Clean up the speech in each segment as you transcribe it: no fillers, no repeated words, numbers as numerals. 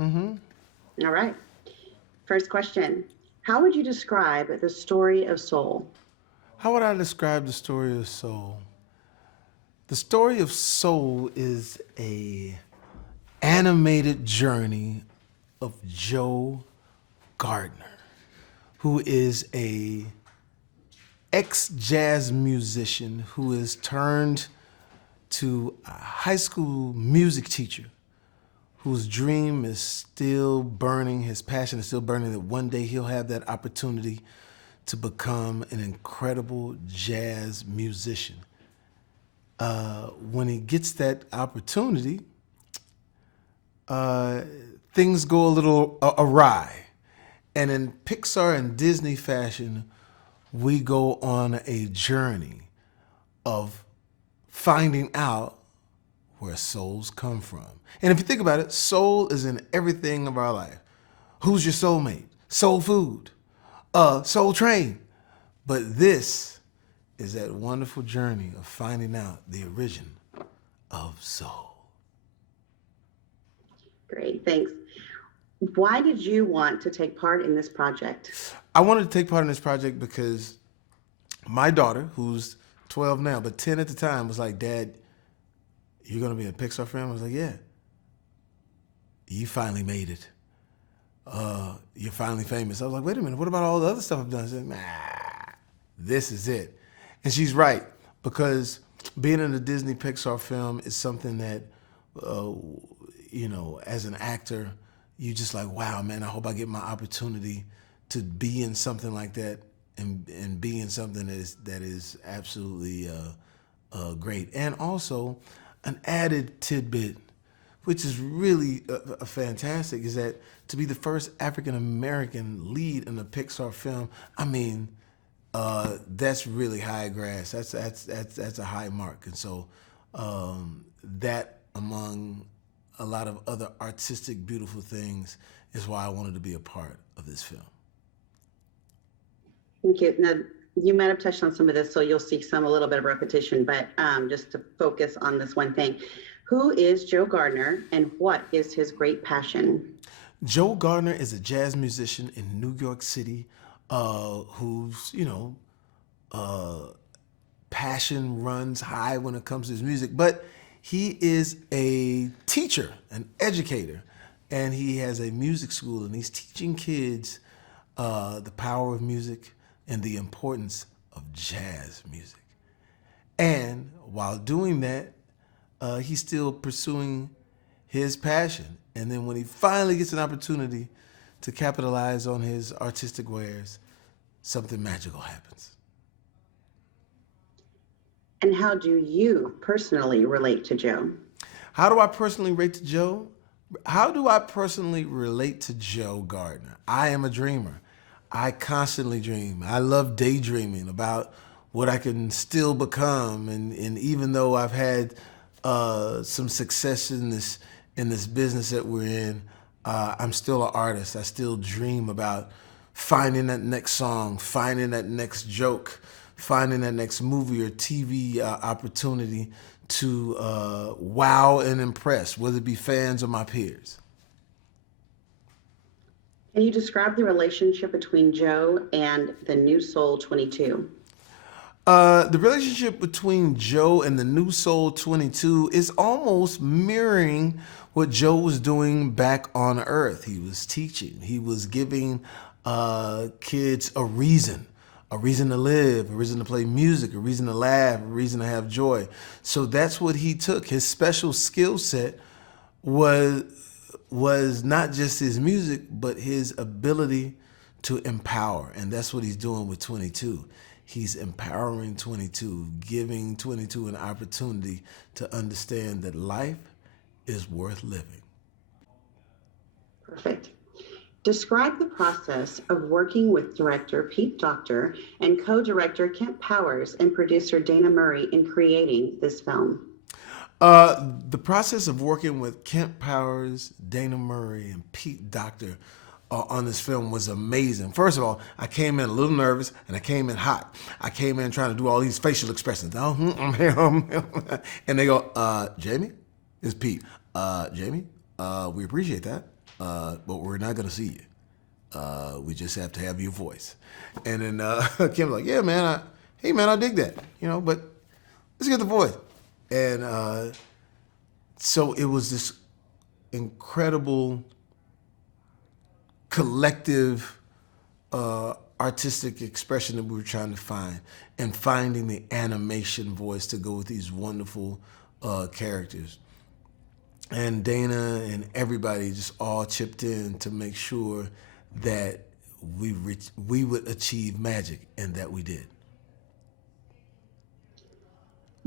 All right. First question. How would you describe the story of Soul? How would I describe the story of Soul? The story of Soul is a animated journey of Joe Gardner, who is a ex-jazz musician who is turned to a high school music teacher whose dream is still burning, his passion is still burning, that one day he'll have that opportunity to become an incredible jazz musician. When he gets that opportunity, uh, things go a little awry. And in Pixar and Disney fashion, we go on a journey of finding out where souls come from. And if you think about it, soul is in everything of our life. Who's your soulmate? Soul food, soul train. But this is that wonderful journey of finding out the origin of soul. Great, thanks. Why did you want to take part in this project? I wanted to take part in this project because my daughter, who's 12 now, but 10 at the time, was like, Dad, you're going to be a Pixar film? I was like, yeah. You finally made it. You're finally famous. I was like, wait a minute, what about all the other stuff I've done? She said, nah, this is it. And she's right, because being in a Disney Pixar film is something that, as an actor, you just like, wow, man, I hope I get my opportunity to be in something like that and be in something that is absolutely great. And also, an added tidbit, which is really fantastic, is that to be the first African American lead in a Pixar film, I mean, that's really high grass. That's a high mark, and so that among a lot of other artistic, beautiful things is why I wanted to be a part of this film. Thank you. Now, you might have touched on some of this, so you'll see some a little bit of repetition, but just to focus on this one thing. Who is Joe Gardner and what is his great passion? Joe Gardner is a jazz musician in New York City whose, passion runs high when it comes to his music. But he is a teacher, an educator, and he has a music school, and he's teaching kids the power of music and the importance of jazz music. And while doing that, he's still pursuing his passion. And then when he finally gets an opportunity to capitalize on his artistic wares, something magical happens. And how do you personally relate to Joe? How do I personally relate to Joe? How do I personally relate to Joe Gardner? I am a dreamer. I constantly dream. I love daydreaming about what I can still become. And even though I've had some success in this business that we're in, I'm still an artist. I still dream about finding that next song, finding that next joke, finding that next movie or TV opportunity to wow and impress, whether it be fans or my peers. Can you describe the relationship between Joe and the new Soul 22? The relationship between Joe and the New Soul 22 is almost mirroring what Joe was doing back on Earth. He was teaching. He was giving kids a reason to live, a reason to play music, a reason to laugh, a reason to have joy. So that's what he took. His special skill set was not just his music, but his ability to empower. And that's what he's doing with 22. He's empowering 22, giving 22 an opportunity to understand that life is worth living. Perfect. Describe the process of working with director Pete Docter and co-director Kent Powers and producer Dana Murray in creating this film. The process of working with Kent Powers, Dana Murray, and Pete Docter on this film was amazing. First of all, I came in a little nervous and I came in hot. I came in trying to do all these facial expressions. And they go, Jamie? It's Pete. Jamie, we appreciate that. but we're not gonna see you. We just have to have your voice. And then Kim's like, yeah, man, hey, man, I dig that, but let's get the voice. And so it was this incredible collective artistic expression that we were trying to find, and finding the animation voice to go with these wonderful characters. And Dana and everybody just all chipped in to make sure that we would achieve magic, and that we did.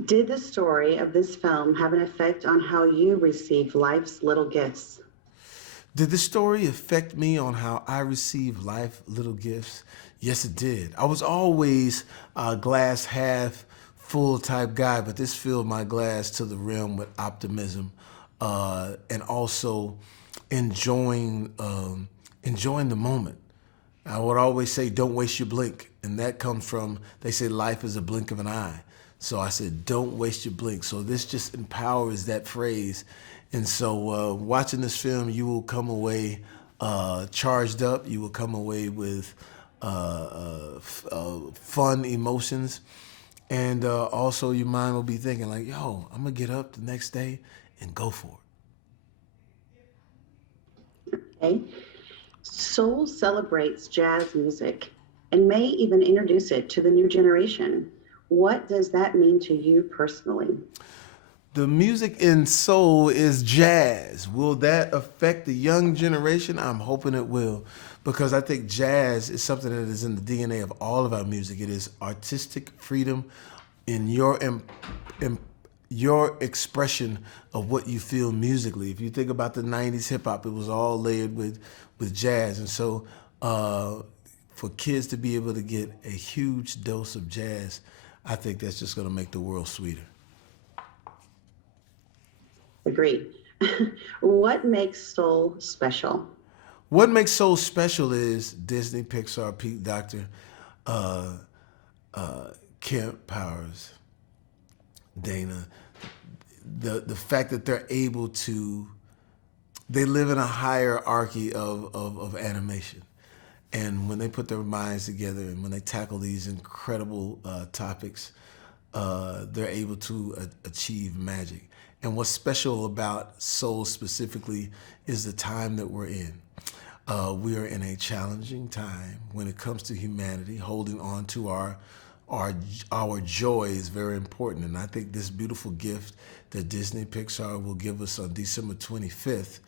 Did the story of this film have an effect on how you receive life's little gifts? Did the story affect me on how I receive life little gifts? Yes, it did. I was always a glass half full type guy, but this filled my glass to the rim with optimism, and also enjoying the moment. I would always say, don't waste your blink. And that comes from, they say life is a blink of an eye. So I said, don't waste your blink. So this just empowers that phrase. And so watching this film, you will come away charged up. You will come away with fun emotions. And also your mind will be thinking like, yo, I'm going to get up the next day and go for it. Okay. Soul celebrates jazz music and may even introduce it to the new generation. What does that mean to you personally? The music in soul is jazz. Will that affect the young generation? I'm hoping it will, because I think jazz is something that is in the DNA of all of our music. It is artistic freedom in your expression of what you feel musically. If you think about the 90s hip hop, it was all layered with jazz. And so for kids to be able to get a huge dose of jazz, I think that's just going to make the world sweeter. Agreed. What makes soul special? What makes Soul special is Disney, Pixar, Pete Docter, Kemp Powers, Dana. The fact that they're able to, they live in a hierarchy of animation. And when they put their minds together and when they tackle these incredible topics, they're able to achieve magic. And what's special about Soul specifically is the time that we're in. We are in a challenging time when it comes to humanity. Holding on to our joy is very important. And I think this beautiful gift that Disney Pixar will give us on December 25th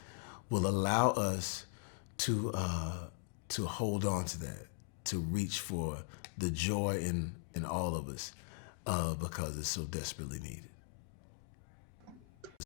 will allow us to hold on to that, to reach for the joy in all of us, because it's so desperately needed.